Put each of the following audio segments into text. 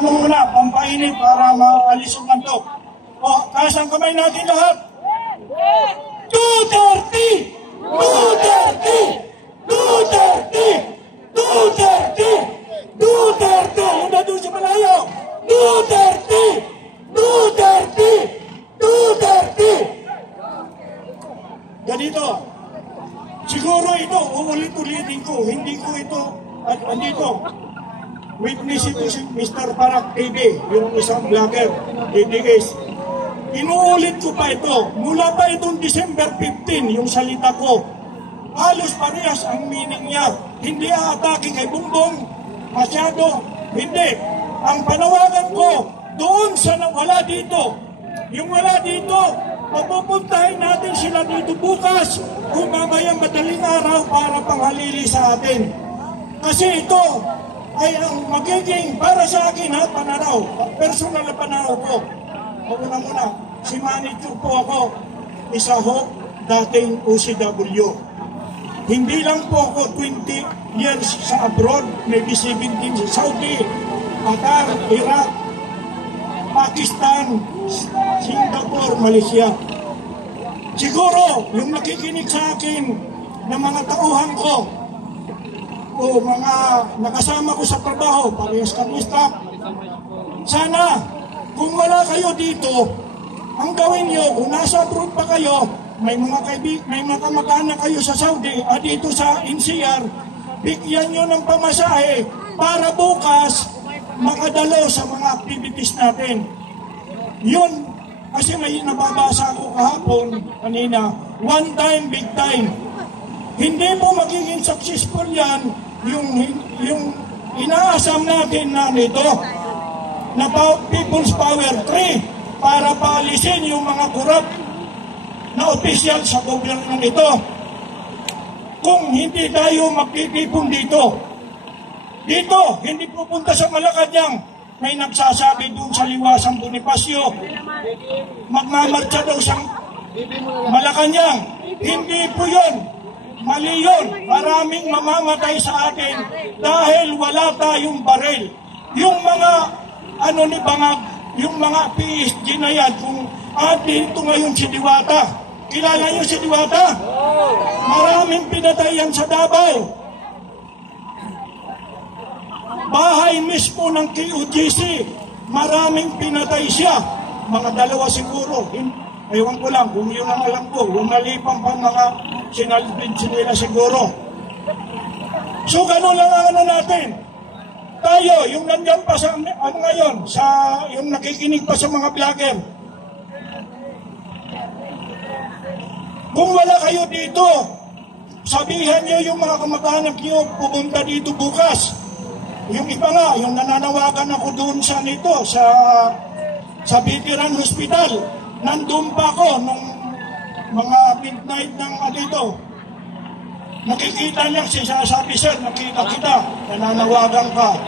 Ano muna, pampainit para maalis yung mantok. O, taas ang kamay natin lahat. 230! 230! 230! 230! 230! Yung na doon sa malayo! 230! 230! 230! Ganito. Siguro ito, uulit-ulitin ko. Hindi ko ito, at andito, witness ito si Mr. Parak TV, yung isang vlogger, DDS. Inuulit ko pa ito. Mula pa itong December 15, yung salita ko. Halos parehas ang meaning niya. Hindi aatake kay Bongbong. Masyado. Hindi. Ang panawagan ko, doon sa wala dito. Yung wala dito, mapupuntahin natin sila dito bukas kung mamayang madaling araw para panghalili sa atin. Kasi ito ay ang magiging para sa akin pananaw, personal na pananaw ko. Muna, si Manny Chu po ako, isa ho dating OCW. Hindi lang po ako 20 years sa abroad, maybe 17 sa Saudi, Qatar, Iraq, Pakistan, Singapore, Malaysia. Siguro, yung nakikinig sa akin ng mga tauhan ko o mga nakasama ko sa trabaho, parehas kami staff, sana, kung wala kayo dito, ang gawin nyo, kung nasa abroad pa kayo, may mga kamag-anak kayo sa Saudi, dito sa NCR, bigyan nyo ng pamasahe para bukas makadalo sa mga activities natin. Yun, kasi may nababasa ako kahapon, kanina, one time, big time. Hindi po magiging successful yan, yung inaasam natin na nito, na People's Power 3, para paalisin yung mga korap na opisyal sa gobyerno nito. Kung hindi tayo magtitipon dito, hindi pupunta sa Malacanang, may nagsasabi doon sa Liwasang Bonifacio, magmamarcha daw sa Malacanang. Hindi po yun. Mali yun. Maraming mamamatay sa atin dahil wala tayong baril. Yung mga Bangag, yung mga PSG na yan, kung dito ngayon si Diwata, kilala niyo si Diwata? Maraming pinatay yan sa Davao. Bahay mismo ng KOJC, maraming pinatay siya. Mga dalawa siguro. Ewan ko lang, kung yun ang alam ko, yung nalipang pa mga sinalbid nila siguro. So gano'n lang ang natin. Tayo, yung nandiyan pa sa ngayon, yung nakikinig pa sa mga vlogger. Kung wala kayo dito, sabihan niyo yung mga kamag-anak niyo, pupunta dito bukas. Yung iba nga, yung nananawagan ako doon sa Veteran Hospital, nandun pa ako nung mga midnight ng dito. Nakikita niya, sabi sir, nakita kita, nananawagan ka.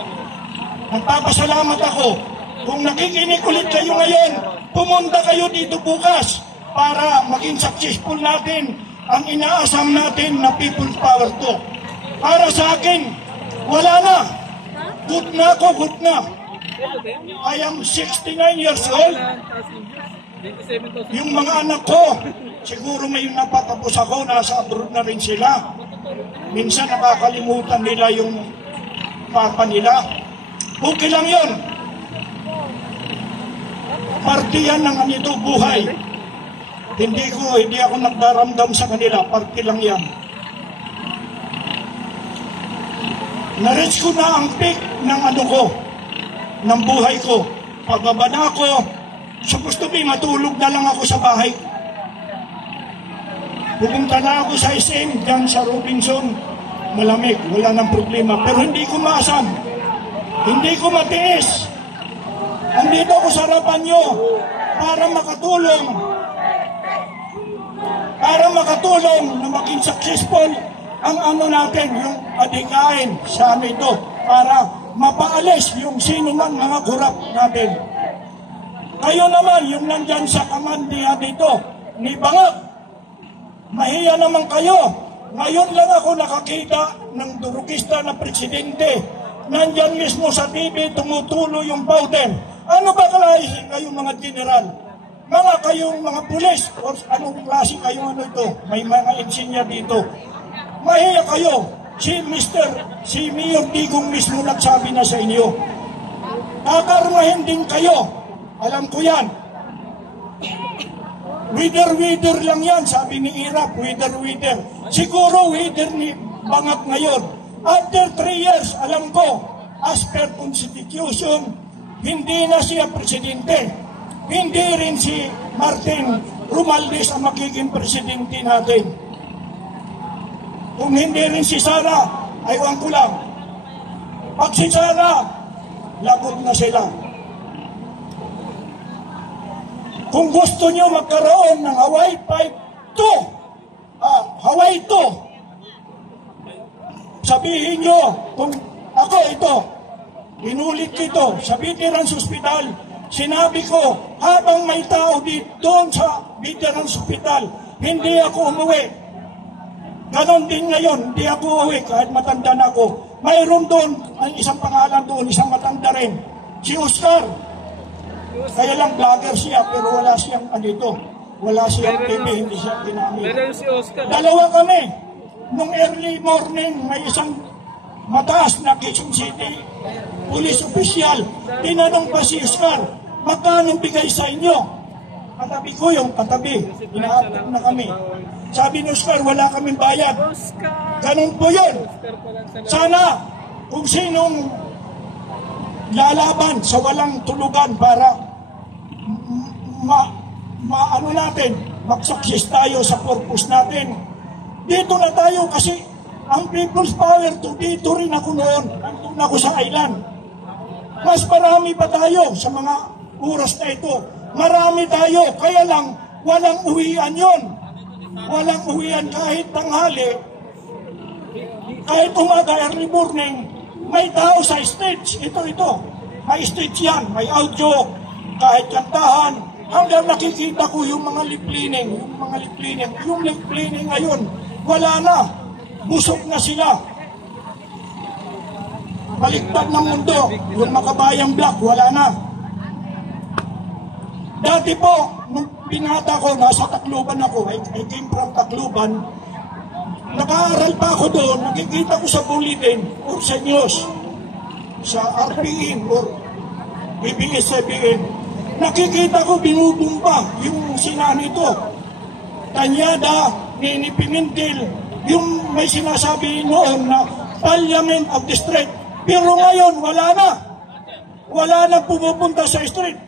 Nagpapasalamat ako. Kung nakikinig ulit kayo ngayon, pumunta kayo dito bukas para maging successful natin ang inaasam natin na People's Power 2. Para sa akin, wala na. Good na ako, good na. I am 69 years old. Yung mga anak ko, siguro may napatapos ako, nasa abroad na rin sila. Minsan nakakalimutan nila yung papa nila. Okay lang yun. Parte yan ng anito buhay. Hindi ako nagdaramdam sa kanila. Parte lang yan. Na-reach ko na ang peak ng ng buhay ko. Pagbaba na ako, supposed to be matulog na lang ako sa bahay. Pupunta na ako sa SM, dyan sa Robinson, malamig, wala nang problema. Pero hindi ko maasam, hindi ko matiis. Andito ako sa harapan nyo para makatulong na maging successful ang natin, yung adikain sa amin ito, para mapaalis yung sino man mga kurap natin. Kayo naman, yung nandyan sa kamandihan dito, ni Bangag, mahiya naman kayo. Ngayon lang ako nakakita ng durugista na presidente nandyan mismo sa TV, tumutulo yung powder. Ano ba kalahihin kayong mga general? Mga kayong mga pulis, o anong klase kayong ano ito? May mga insinya dito. Mahiya kayo. Si Mayor Digong mismo nagsabi na sa inyo. Kakarmahin din kayo. Alam ko yan. Wither lang yan, sabi ni Irap, wither. Siguro wither ni Bangat ngayon. After 3 years, alam ko, as per Constitution, hindi na siya presidente. Hindi rin si Martin Romualdez ang magiging presidente natin. Kung hindi rin si Sara, aywan ko lang. Pag si Sara, lagot na sila. Kung gusto nyo magkaroon ng Hawaii 2, sabihin nyo, kung ako ito, inulit ito, sa Veterans Hospital, sinabi ko, habang may tao doon sa Veterans Hospital, hindi ako umuwi. Ganon din ngayon, hindi ako umuwi kahit matanda na ako. Mayroon doon, ang isang pangalan doon, isang matanda rin, si Oscar. Kaya lang vlogger siya, pero wala siyang anito. Wala siyang TV, hindi siya ginamit. Dalawa kami. Nung early morning, may isang mataas na Quezon City police official. Tinanong pa si Oscar, magkano bigay sa inyo? Katabi ko yung katabi. Inaapit na kami. Sabi ni Oscar, wala kaming bayad. Ganun po yun. Sana, kung sinong lalaban sa walang tulugan para ano natin, mag-success tayo sa purpose natin. Dito na tayo kasi ang People's Power to dito rin ako noon. Nandun ako sa island. Mas marami pa tayo sa mga oras na ito. Marami tayo, kaya lang walang uwian yon. Walang uwian kahit tanghali, kahit umaga, early morning, may tao sa stage. Ito. May stage yan, may audio, kahit kantahan. Hanggang nakikita ko yung mga lip cleaning. Yung lip cleaning ngayon, wala na. Busog na sila. Baliktad ng mundo. Yung Makabayang Black, wala na. Dati po, nung binata ko, nasa Tacloban ako. I came from Tacloban. Nag-aaral pa ako doon. Nakikita ko sa bulletin or sa news, sa RPN or ABS-CBN. Nakikita ko binubumba yung sinanito. Tanyada, Nini Pimentel, yung may sinasabi noon na Parliament of the Street. Pero ngayon, wala na. Wala na pumupunta sa street.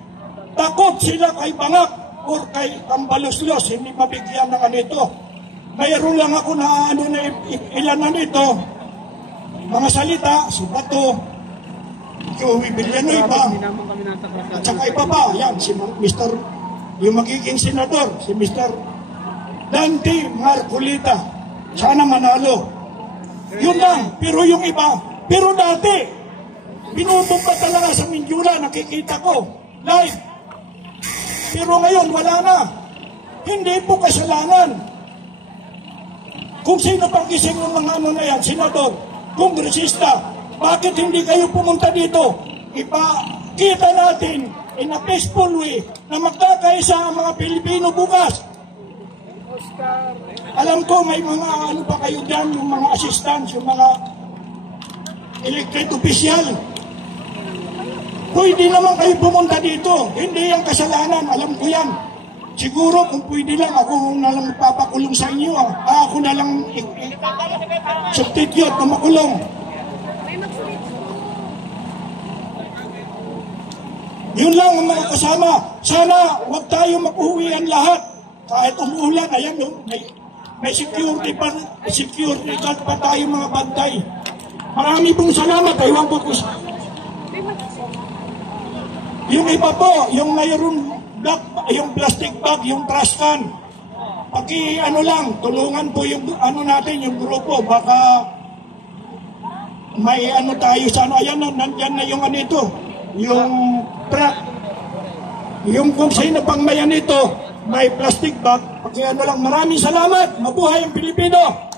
Takot sila kay Bangak or kay Tambaluslos, hindi mabigyan ng ganito. Mayroon lang ako na ilan na nito. Mga salita, si Bato, Joey Villanueva, at saka iba pa, yan, si Mr. yung magiging senador, si Mr. Dante Marcolita. Sana manalo. Yun lang, pero yung iba, pero dati, pinupumpa talaga sa Mindula, nakikita ko, live. Pero ngayon, wala na. Hindi po kasalanan. Kung sino pang gising ng mga ano na yan, senador, kongresista, bakit hindi kayo pumunta dito? Ipakita natin in a peaceful way na magkakaisa ang mga Pilipino bukas. Alam ko may mga ano pa kayo dyan, yung mga assistants, yung mga elected official. Pwede naman kayo pumunta dito. Hindi yung kasalanan, alam ko yan. Siguro kung pwede lang, ako na lang papakulong sa inyo. Ako na lang substitute na makulong. Yun lang ang mga kasama. Sana huwag tayo mag-uwian lahat. Kahit umuulan, ayan yun. May security guard pa tayo mga bantay. Marami pong salamat. Ewan po po. Yung iba po, yung mayroon yung plastic bag, yung trash can. Paki ano lang, tulungan po yung ano natin, yung grupo. Baka may ano tayo sa ano. Ayan, nandyan na yung ano ito. Yung truck. Yung kung sino pang may ano ito, may plastic bag. Paki ano lang, maraming salamat. Mabuhay ang Pilipino.